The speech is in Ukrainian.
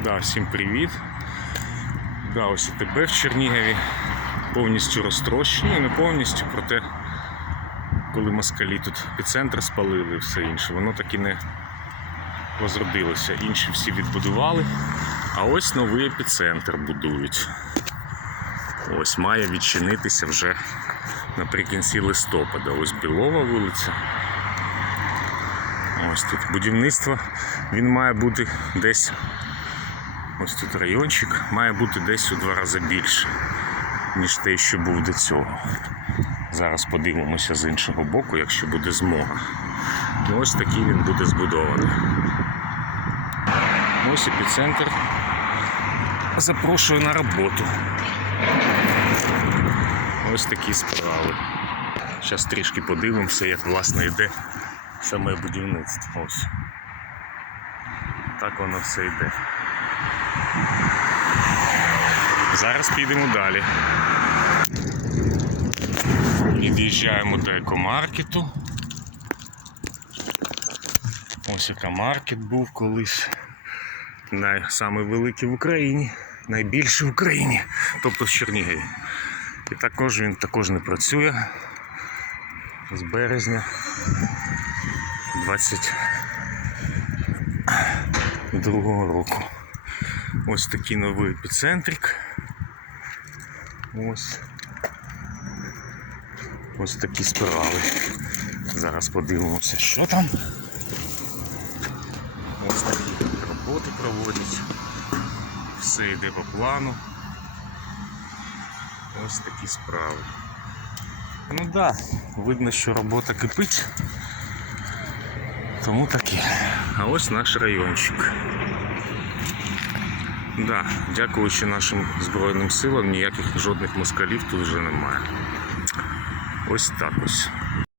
Да, всім привіт. Да, ось і тебе в Чернігові повністю розтрощені, не повністю, проте коли москалі тут епіцентр спалили і все інше, воно так і не возродилося. Інші всі відбудували, а ось новий епіцентр будують. Ось має відчинитися вже наприкінці листопада. Ось Білова вулиця. Ось тут будівництво. Він має бути десь. Ось тут райончик має бути десь у два рази більше, ніж те, що був до цього. Зараз подивимося з іншого боку, якщо буде змога. І ось такий він буде збудований. Ось епіцентр запрошує на роботу. Ось такі справи. Зараз трішки подивимося, як власне йде саме будівництво. Ось. Так воно все йде. Зараз підемо далі. Під'їжджаємо до екомаркету. Ось екомаркет був колись. Най, самий великий в Україні, найбільший в Україні, тобто в Чернігові. І також він також не працює з березня 22 року. Ось такий новий епіцентрик. Ось. Ось такі справи. Зараз подивимося, що там. Ось такі роботи проводять. Все йде по плану. Ось такі справи. Ну так, да, видно, що робота кипить. Тому таке. А ось наш райончик. Да, дякуючи нашим Збройним силам, ніяких жодних москалів тут вже немає. Ось так ось.